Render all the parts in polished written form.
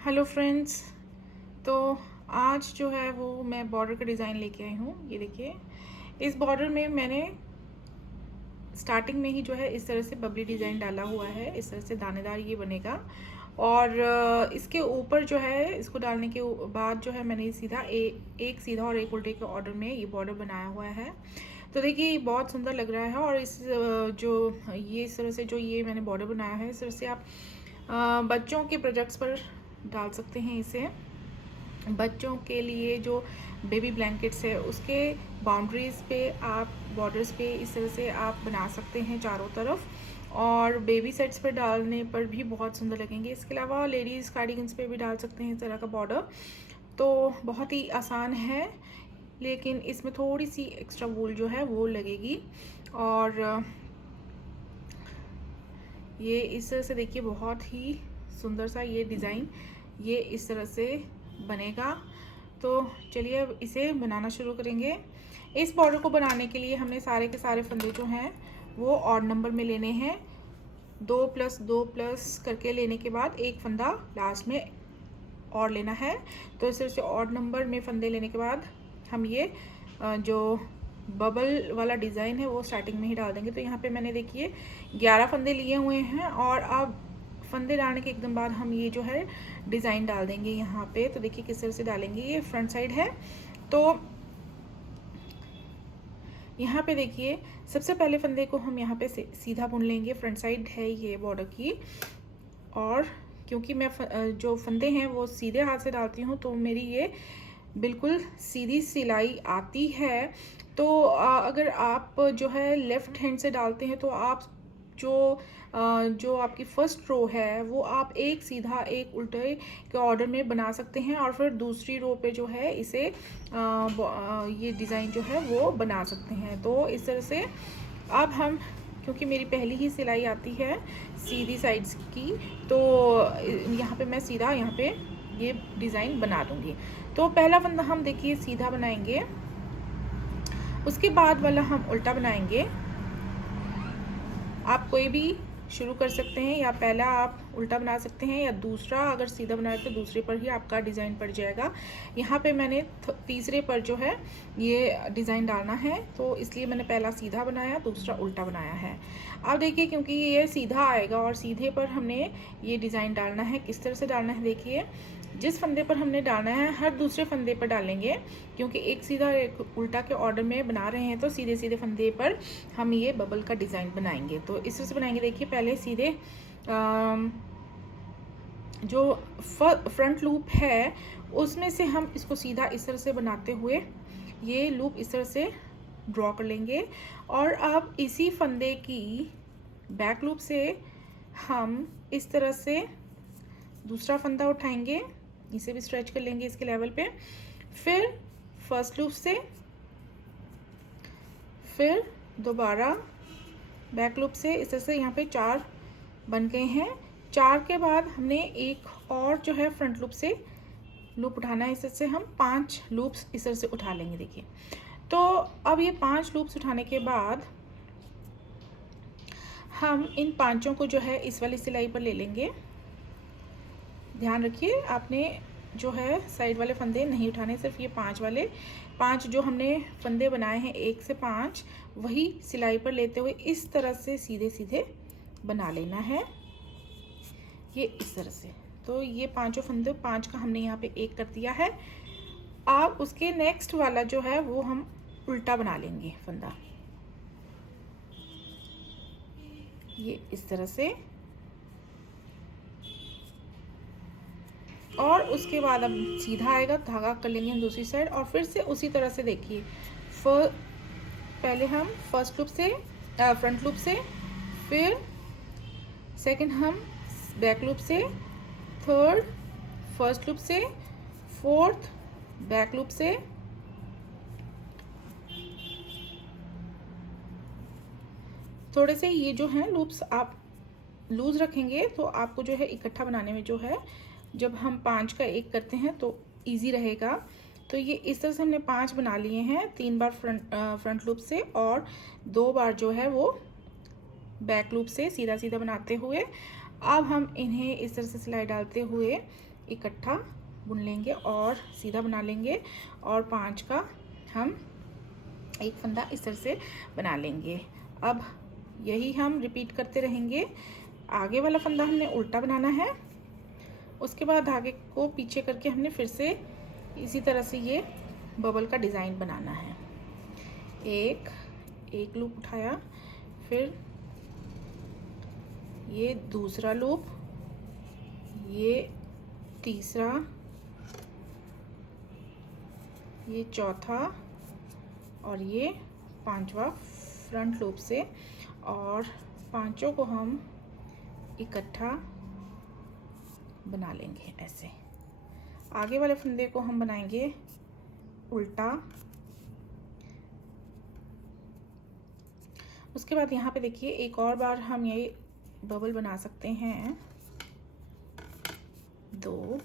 Hello friends. तो आज जो है वो मैं बॉर्डर का डिज़ाइन लेके आई हूँ। ये देखिए, इस बॉर्डर में मैंने स्टार्टिंग में ही जो है इस तरह से बबली डिज़ाइन डाला हुआ है। इस तरह से दानेदार ये बनेगा और इसके ऊपर जो है इसको डालने के बाद जो है मैंने सीधा एक सीधा और एक उल्टे के ऑर्डर में ये बॉर्डर बनाया हुआ है। तो देखिए, ये बहुत सुंदर लग रहा है और जो ये इस तरह से जो ये मैंने बॉर्डर बनाया है, इस तरह से आप बच्चों के प्रोजेक्ट्स पर डाल सकते हैं। इसे बच्चों के लिए जो बेबी ब्लैंकेट्स है उसके बाउंड्रीज पे आप बॉर्डर्स पे इस तरह से आप बना सकते हैं चारों तरफ, और बेबी सेट्स पर डालने पर भी बहुत सुंदर लगेंगे। इसके अलावा लेडीज़ कार्डिगन्स पे भी डाल सकते हैं इस तरह का बॉर्डर। तो बहुत ही आसान है, लेकिन इसमें थोड़ी सी एक्स्ट्रा वूल जो है वो लगेगी। और ये इस तरह से देखिए, बहुत ही सुंदर सा ये डिज़ाइन ये इस तरह से बनेगा। तो चलिए अब इसे बनाना शुरू करेंगे। इस बॉर्डर को बनाने के लिए हमने सारे के सारे फंदे जो हैं वो ऑड नंबर में लेने हैं। 2+2+ करके लेने के बाद एक फंदा लास्ट में और लेना है। तो इस तरह से ऑड नंबर में फंदे लेने के बाद हम ये जो बबल वाला डिज़ाइन है वो स्टार्टिंग में ही डाल देंगे। तो यहाँ पे मैंने देखिए 11 फंदे लिए हुए हैं और अब फंदे डालने के एकदम बाद हम ये जो है डिज़ाइन डाल देंगे यहाँ पे। तो देखिए किस तरह से डालेंगे। ये फ्रंट साइड है। तो यहाँ पे देखिए, सबसे पहले फंदे को हम यहाँ पे सीधा बुन लेंगे। फ्रंट साइड है ये बॉर्डर की, और क्योंकि मैं जो फंदे हैं वो सीधे हाथ से डालती हूँ तो मेरी ये बिल्कुल सीधी सिलाई आती है। तो अगर आप जो है लेफ़्ट हैंड से डालते हैं तो आप जो आपकी फर्स्ट रो है वो आप एक सीधा एक उल्टे के ऑर्डर में बना सकते हैं, और फिर दूसरी रो पे जो है इसे ये डिज़ाइन जो है वो बना सकते हैं। तो इस तरह से अब हम, क्योंकि मेरी पहली ही सिलाई आती है सीधी साइड्स की, तो यहाँ पे मैं सीधा यहाँ पे ये डिज़ाइन बना दूँगी। तो पहला फंदा हम देखिए सीधा बनाएंगे, उसके बाद वाला हम उल्टा बनाएंगे। आप कोई भी शुरू कर सकते हैं, या पहला आप उल्टा बना सकते हैं, या दूसरा अगर सीधा बनाए तो दूसरे पर ही आपका डिज़ाइन पड़ जाएगा। यहाँ पे मैंने तीसरे पर जो है ये डिज़ाइन डालना है, तो इसलिए मैंने पहला सीधा बनाया, दूसरा उल्टा बनाया है। अब देखिए, क्योंकि ये सीधा आएगा और सीधे पर हमने ये डिज़ाइन डालना है। किस तरह से डालना है देखिए, जिस फंदे पर हमने डालना है हर दूसरे फंदे पर डालेंगे, क्योंकि एक सीधा एक उल्टा के ऑर्डर में बना रहे हैं तो सीधे सीधे फंदे पर हम ये बबल का डिज़ाइन बनाएंगे। तो इस तरह से बनाएंगे। देखिए, पहले सीधे जो फ्रंट लूप है उसमें से हम इसको सीधा इस तरह से बनाते हुए ये लूप इस तरह से ड्रॉ कर लेंगे, और अब इसी फंदे की बैक लूप से हम इस तरह से दूसरा फंदा उठाएंगे, इसे भी स्ट्रेच कर लेंगे इसके लेवल पे। फिर फर्स्ट लूप से, फिर दोबारा बैक लूप से, इस तरह से यहाँ पे 4 बन गए हैं। 4 के बाद हमने एक और जो है फ्रंट लूप से लूप उठाना है। इस तरह से हम 5 लूप्स इस तरह से उठा लेंगे। देखिए, तो अब ये 5 लूप्स उठाने के बाद हम इन पांचों को जो है इस वाली सिलाई पर ले लेंगे। ध्यान रखिए, आपने जो है साइड वाले फंदे नहीं उठाने, सिर्फ ये 5 जो हमने फंदे बनाए हैं 1 से 5, वही सिलाई पर लेते हुए इस तरह से सीधे सीधे बना लेना है, ये इस तरह से। तो ये पांचों फंदे, 5 का हमने यहाँ पे 1 कर दिया है। अब उसके नेक्स्ट वाला जो है वो हम उल्टा बना लेंगे फंदा, ये इस तरह से। और उसके बाद अब सीधा आएगा, धागा कर लेंगे हम दूसरी साइड, और फिर से उसी तरह से देखिए, पहले हम फर्स्ट लूप से फ्रंट लूप से, फिर सेकंड हम बैक लूप से, थर्ड फर्स्ट लूप से, फोर्थ बैक लूप से, थोड़े से ये जो हैं लूप्स आप लूज रखेंगे तो आपको जो है इकट्ठा बनाने में जो है, जब हम 5 का 1 करते हैं तो इजी रहेगा। तो ये इस तरह से हमने 5 बना लिए हैं, 3 बार फ्रंट लूप से और 2 बार जो है वो बैक लूप से सीधा सीधा बनाते हुए। अब हम इन्हें इस तरह से सिलाई डालते हुए इकट्ठा बुन लेंगे और सीधा बना लेंगे, और 5 का हम एक फंदा इस तरह से बना लेंगे। अब यही हम रिपीट करते रहेंगे। आगे वाला फंदा हमने उल्टा बनाना है, उसके बाद धागे को पीछे करके हमने फिर से इसी तरह से ये बबल का डिज़ाइन बनाना है। एक लूप उठाया, फिर ये दूसरा लूप, ये तीसरा, ये चौथा और ये 5वां फ्रंट लूप से, और 5 को हम इकट्ठा बना लेंगे ऐसे। आगे वाले फंदे को हम बनाएंगे उल्टा। उसके बाद यहाँ पे देखिए एक और बार हम ये बबल बना सकते हैं। 2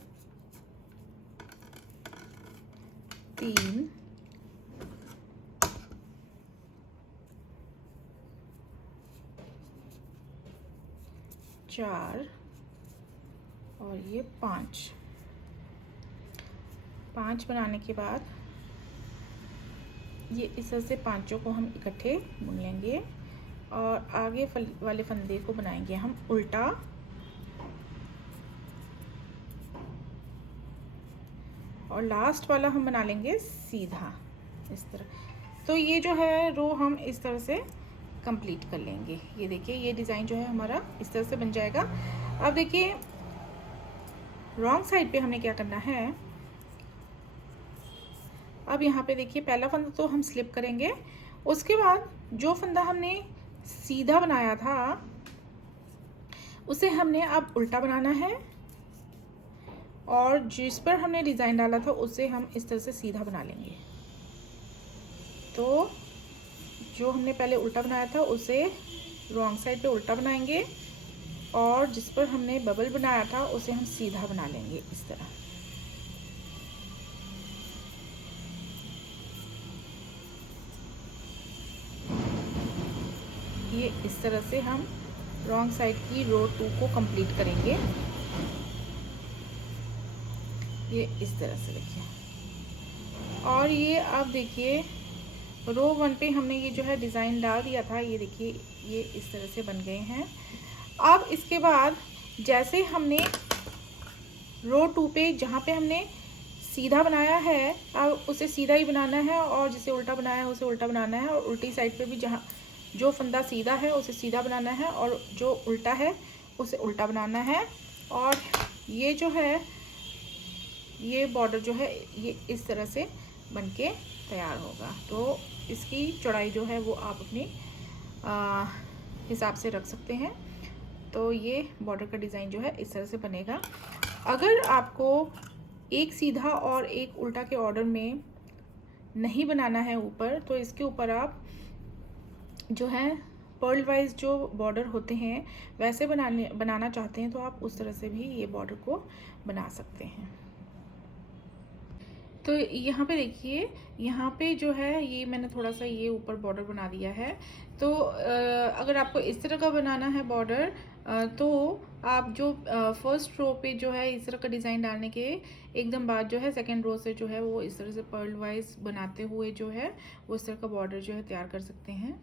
3 4 और ये 5 बनाने के बाद ये इस तरह से 5 को हम इकट्ठे बुन लेंगे, और आगे वाले फंदे को बनाएंगे हम उल्टा, और लास्ट वाला हम बना लेंगे सीधा इस तरह। तो ये जो है रो हम इस तरह से कंप्लीट कर लेंगे। ये देखिए ये डिज़ाइन जो है हमारा इस तरह से बन जाएगा। अब देखिए रॉन्ग साइड पे हमें क्या करना है। अब यहाँ पे देखिए पहला फंदा तो हम स्लिप करेंगे, उसके बाद जो फंदा हमने सीधा बनाया था उसे हमने अब उल्टा बनाना है, और जिस पर हमने डिज़ाइन डाला था उसे हम इस तरह से सीधा बना लेंगे। तो जो हमने पहले उल्टा बनाया था उसे रॉन्ग साइड पे उल्टा बनाएंगे, और जिस पर हमने बबल बनाया था उसे हम सीधा बना लेंगे इस तरह। ये इस तरह से हम रॉन्ग साइड की रो 2 को कंप्लीट करेंगे। ये इस तरह से देखिए, और ये अब देखिए रो 1 पे हमने ये जो है डिज़ाइन डाल दिया था। ये देखिए ये इस तरह से बन गए हैं। अब इसके बाद जैसे हमने रो 2 पे जहाँ पे हमने सीधा बनाया है अब उसे सीधा ही बनाना है, और जिसे उल्टा बनाया है उसे उल्टा बनाना है, और उल्टी साइड पे भी जहाँ जो फंदा सीधा है उसे सीधा बनाना है, और जो उल्टा है उसे उल्टा बनाना है। और ये जो है ये बॉर्डर जो है ये इस तरह से बनके तैयार होगा। तो इसकी चौड़ाई जो है वो आप अपने हिसाब से रख सकते हैं। तो ये बॉर्डर का डिज़ाइन जो है इस तरह से बनेगा। अगर आपको एक सीधा और एक उल्टा के ऑर्डर में नहीं बनाना है ऊपर, तो इसके ऊपर आप जो है पर्ल वाइज जो बॉर्डर होते हैं वैसे बनाना चाहते हैं तो आप उस तरह से भी ये बॉर्डर को बना सकते हैं। तो यहाँ पे देखिए यहाँ पे जो है ये मैंने थोड़ा सा ये ऊपर बॉर्डर बना दिया है। तो अगर आपको इस तरह का बनाना है बॉर्डर, तो आप जो फर्स्ट रो पे जो है इस तरह का डिज़ाइन डालने के एकदम बाद जो है सेकंड रो से जो है वो इस तरह से पर्ल वाइज बनाते हुए जो है वो इस तरह का बॉर्डर जो है तैयार कर सकते हैं।